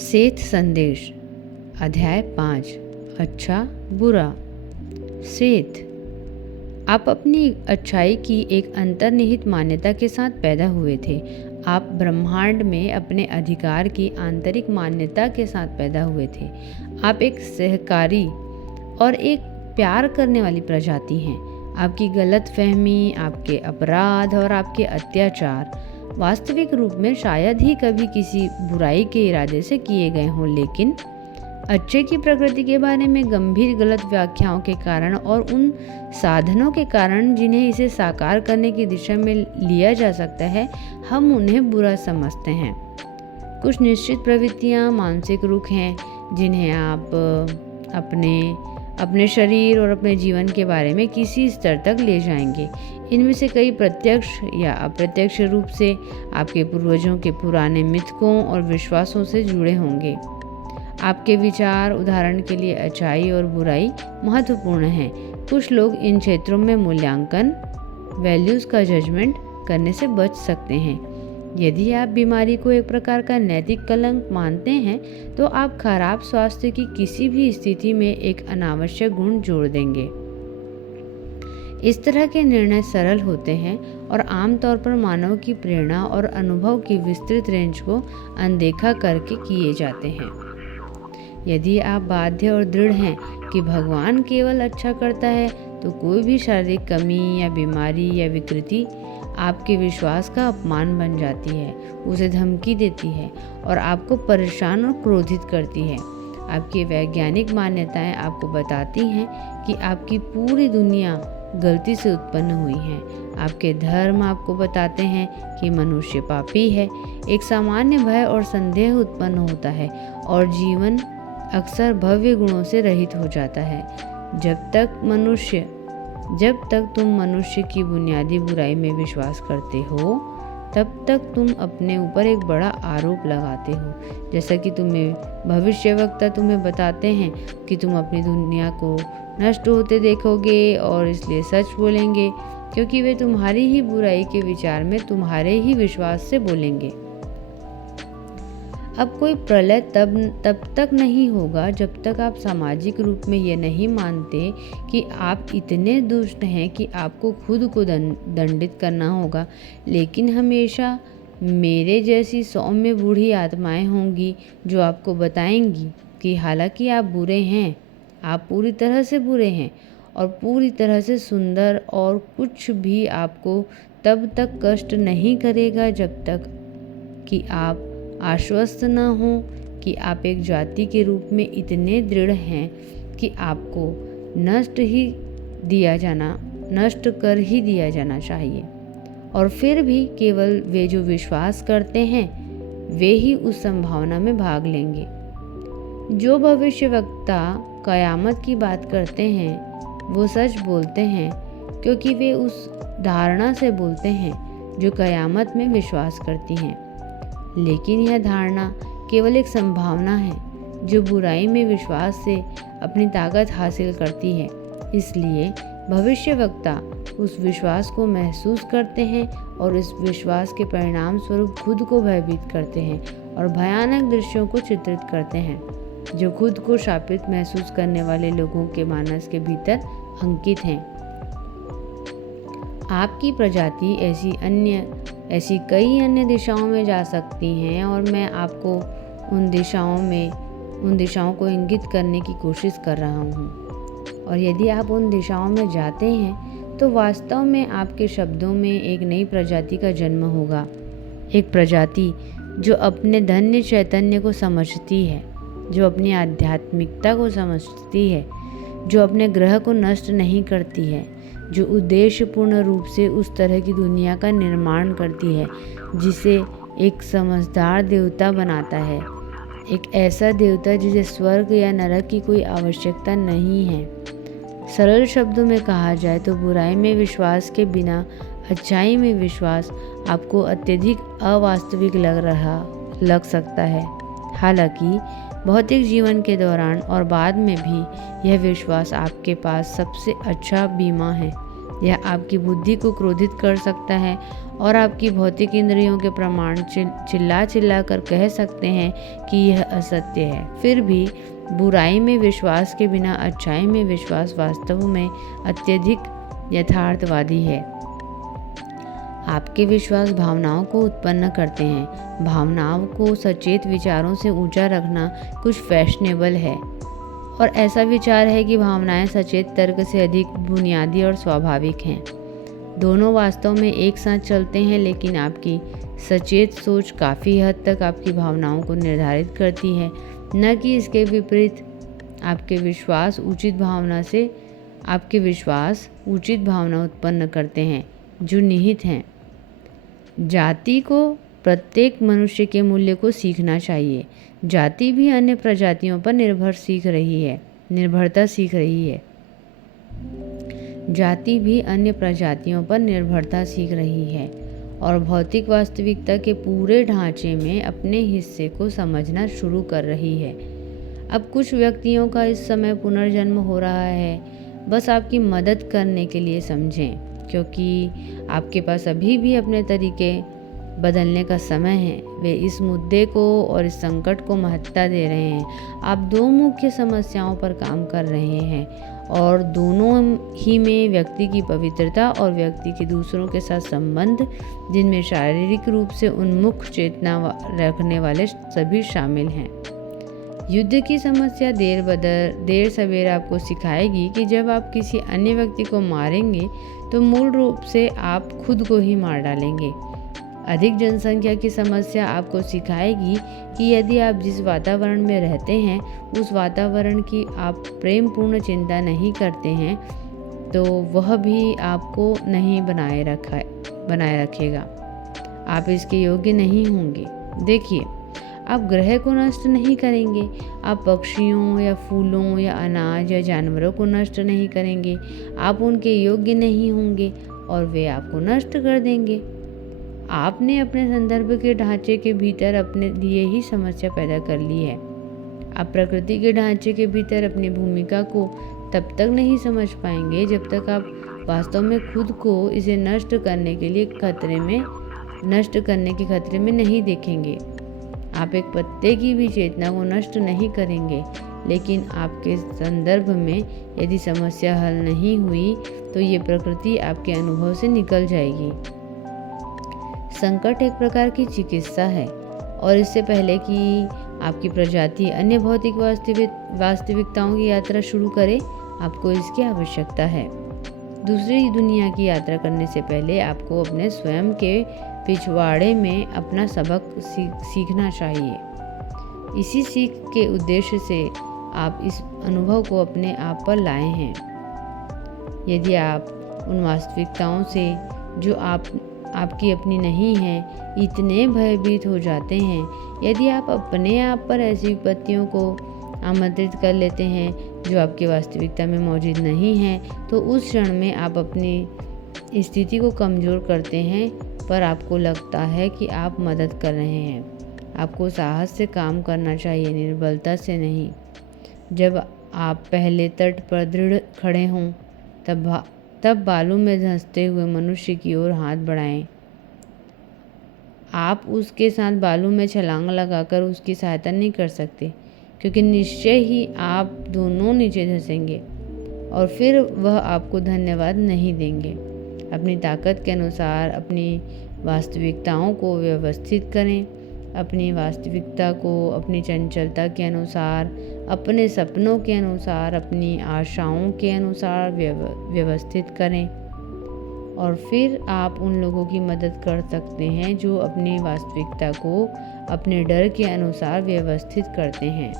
सेठ संदेश अध्याय 5 अच्छा बुरा। सेठ, आप अपनी अच्छाई की एक अंतर्निहित मान्यता के साथ पैदा हुए थे। आप ब्रह्मांड में अपने अधिकार की आंतरिक मान्यता के साथ पैदा हुए थे। आप एक सहकारी और एक प्यार करने वाली प्रजाति हैं। आपकी गलतफहमी, आपके अपराध और आपके अत्याचार वास्तविक रूप में शायद ही कभी किसी बुराई के इरादे से किए गए हों, लेकिन अच्छे की प्रकृति के बारे में गंभीर गलत व्याख्याओं के कारण और उन साधनों के कारण जिन्हें इसे साकार करने की दिशा में लिया जा सकता है, हम उन्हें बुरा समझते हैं। कुछ निश्चित प्रवृत्तियां मानसिक रुख हैं जिन्हें आप अपने शरीर और अपने जीवन के बारे में किसी स्तर तक ले जाएंगे। इनमें से कई प्रत्यक्ष या अप्रत्यक्ष रूप से आपके पूर्वजों के पुराने मिथकों और विश्वासों से जुड़े होंगे। आपके विचार, उदाहरण के लिए अच्छाई और बुराई, महत्वपूर्ण हैं। कुछ लोग इन क्षेत्रों में मूल्यांकन, वैल्यूज का जजमेंट करने से बच सकते हैं। यदि आप बीमारी को एक प्रकार का नैतिक कलंक मानते हैं, तो आप खराब स्वास्थ्य की किसी भी स्थिति में एक अनावश्यक गुण जोड़ देंगे। इस तरह के निर्णय सरल होते हैं और आमतौर पर मानव की प्रेरणा और अनुभव की विस्तृत रेंज को अनदेखा करके किए जाते हैं। यदि आप बाध्य और दृढ़ हैं कि भगवान केवल अच्छा करता है, तो कोई भी शारीरिक कमी या बीमारी या विकृति आपके विश्वास का अपमान बन जाती है, उसे धमकी देती है और आपको परेशान और क्रोधित करती है। आपकी वैज्ञानिक मान्यताएं आपको बताती हैं कि आपकी पूरी दुनिया गलती से उत्पन्न हुई है। आपके धर्म आपको बताते हैं कि मनुष्य पापी है। एक सामान्य भय और संदेह उत्पन्न होता है और जीवन अक्सर भव्य गुणों से रहित हो जाता है। जब तक तुम मनुष्य की बुनियादी बुराई में विश्वास करते हो, तब तक तुम अपने ऊपर एक बड़ा आरोप लगाते हो। जैसा कि भविष्यवक्ता तुम्हें बताते हैं कि तुम अपनी दुनिया को नष्ट होते देखोगे और इसलिए सच बोलेंगे, क्योंकि वे तुम्हारी ही बुराई के विचार में तुम्हारे ही विश्वास से बोलेंगे। अब कोई प्रलय तब तक नहीं होगा जब तक आप सामाजिक रूप में ये नहीं मानते कि आप इतने दुष्ट हैं कि आपको खुद को दंडित करना होगा। लेकिन हमेशा मेरे जैसी सौम्य बूढ़ी आत्माएं होंगी जो आपको बताएंगी कि हालांकि आप बुरे हैं, आप पूरी तरह से बुरे हैं और पूरी तरह से सुंदर, और कुछ भी आपको तब तक कष्ट नहीं करेगा जब तक कि आप आश्वस्त न हो कि आप एक जाति के रूप में इतने दृढ़ हैं कि आपको नष्ट कर ही दिया जाना चाहिए। और फिर भी केवल वे जो विश्वास करते हैं वे ही उस संभावना में भाग लेंगे। जो भविष्यवक्ता कयामत की बात करते हैं वो सच बोलते हैं, क्योंकि वे उस धारणा से बोलते हैं जो कयामत में विश्वास करती हैं। लेकिन यह धारणा केवल एक संभावना है जो बुराई में विश्वास से अपनी ताकत हासिल करती है। इसलिए भविष्यवक्ता उस विश्वास को महसूस करते हैं और इस विश्वास के परिणाम स्वरूप खुद को भयभीत करते हैं और भयानक दृश्यों को चित्रित करते हैं जो खुद को शापित महसूस करने वाले लोगों के मानस के भीतर अंकित हैं। आपकी प्रजाति ऐसी कई अन्य दिशाओं में जा सकती हैं और मैं आपको उन दिशाओं को इंगित करने की कोशिश कर रहा हूँ। और यदि आप उन दिशाओं में जाते हैं तो वास्तव में आपके शब्दों में एक नई प्रजाति का जन्म होगा। एक प्रजाति जो अपने धन्य चैतन्य को समझती है, जो अपनी आध्यात्मिकता को समझती है, जो अपने ग्रह को नष्ट नहीं करती है, जो उद्देश्यपूर्ण रूप से उस तरह की दुनिया का निर्माण करती है जिसे एक समझदार देवता बनाता है। एक ऐसा देवता जिसे स्वर्ग या नरक की कोई आवश्यकता नहीं है। सरल शब्दों में कहा जाए तो बुराई में विश्वास के बिना अच्छाई में विश्वास आपको अत्यधिक अवास्तविक लग सकता है। हालांकि भौतिक जीवन के दौरान और बाद में भी यह विश्वास आपके पास सबसे अच्छा बीमा है। यह आपकी बुद्धि को क्रोधित कर सकता है और आपकी भौतिक इंद्रियों के प्रमाण चिल्ला चिल्ला कर कह सकते हैं कि यह असत्य है। फिर भी बुराई में विश्वास के बिना अच्छाई में विश्वास वास्तव में अत्यधिक यथार्थवादी है। आपके विश्वास भावनाओं को उत्पन्न करते हैं। भावनाओं को सचेत विचारों से ऊंचा रखना कुछ फैशनेबल है और ऐसा विचार है कि भावनाएं सचेत तर्क से अधिक बुनियादी और स्वाभाविक हैं। दोनों वास्तव में एक साथ चलते हैं, लेकिन आपकी सचेत सोच काफ़ी हद तक आपकी भावनाओं को निर्धारित करती है, न कि इसके विपरीत। आपके विश्वास उचित भावना उत्पन्न करते हैं जो निहित हैं। जाति को प्रत्येक मनुष्य के मूल्य को सीखना चाहिए। जाति भी अन्य प्रजातियों पर निर्भरता सीख रही है। जाति भी अन्य प्रजातियों पर निर्भरता सीख रही है और भौतिक वास्तविकता के पूरे ढांचे में अपने हिस्से को समझना शुरू कर रही है। अब कुछ व्यक्तियों का इस समय पुनर्जन्म हो रहा है। बस आपकी मदद करने के लिए समझें, क्योंकि आपके पास अभी भी अपने तरीके बदलने का समय है। वे इस मुद्दे को और इस संकट को महत्ता दे रहे हैं। आप दो मुख्य समस्याओं पर काम कर रहे हैं और दोनों ही में व्यक्ति की पवित्रता और व्यक्ति के दूसरों के साथ संबंध, जिनमें शारीरिक रूप से उन्मुख चेतना रखने वाले सभी शामिल हैं। युद्ध की समस्या देर सवेर आपको सिखाएगी कि जब आप किसी अन्य व्यक्ति को मारेंगे तो मूल रूप से आप खुद को ही मार डालेंगे। अधिक जनसंख्या की समस्या आपको सिखाएगी कि यदि आप जिस वातावरण में रहते हैं उस वातावरण की आप प्रेमपूर्ण चिंता नहीं करते हैं तो वह भी आपको नहीं बनाए रखेगा। आप इसके योग्य नहीं होंगे। देखिए, आप ग्रह को नष्ट नहीं करेंगे, आप पक्षियों या फूलों या अनाज या जानवरों को नष्ट नहीं करेंगे। आप उनके योग्य नहीं होंगे और वे आपको नष्ट कर देंगे। आपने अपने संदर्भ के ढांचे के भीतर अपने लिए ही समस्या पैदा कर ली है। आप प्रकृति के ढांचे के भीतर अपनी भूमिका को तब तक नहीं समझ पाएंगे जब तक आप वास्तव में खुद को इसे नष्ट करने के खतरे में नहीं देखेंगे। आप एक पत्ते की भी चेतना को नष्ट नहीं करेंगे, लेकिन आपके संदर्भ में यदि समस्या हल नहीं हुई तो ये प्रकृति आपके अनुभव से निकल जाएगी। संकट एक प्रकार की चिकित्सा है और इससे पहले कि आपकी प्रजाति अन्य भौतिक वास्तविकताओं की यात्रा शुरू करे, आपको इसकी आवश्यकता है। दूसरी दुनिया की यात्रा करने से पहले आपको अपने स्वयं के पिछवाड़े में अपना सबक सीखना चाहिए। इसी सीख के उद्देश्य से आप इस अनुभव को अपने आप पर लाए हैं। यदि आप उन वास्तविकताओं से जो आपकी अपनी नहीं हैं इतने भयभीत हो जाते हैं, यदि आप अपने आप पर ऐसी विपत्तियों को आमंत्रित कर लेते हैं जो आपकी वास्तविकता में मौजूद नहीं हैं, तो उस क्षण में आप अपनी स्थिति को कमज़ोर करते हैं, पर आपको लगता है कि आप मदद कर रहे हैं। आपको साहस से काम करना चाहिए, निर्बलता से नहीं। जब आप पहले तट पर दृढ़ खड़े हों तब बालू में धंसते हुए मनुष्य की ओर हाथ बढ़ाएं। आप उसके साथ बालू में छलांग लगाकर उसकी सहायता नहीं कर सकते, क्योंकि निश्चय ही आप दोनों नीचे धंसेंगे और फिर वह आपको धन्यवाद नहीं देंगे। अपनी ताकत के अनुसार अपनी वास्तविकताओं को व्यवस्थित करें। अपनी वास्तविकता को अपनी चंचलता के अनुसार, अपने सपनों के अनुसार, अपनी आशाओं के अनुसार व्यवस्थित करें और फिर आप उन लोगों की मदद कर सकते हैं जो अपनी वास्तविकता को अपने डर के अनुसार व्यवस्थित करते हैं।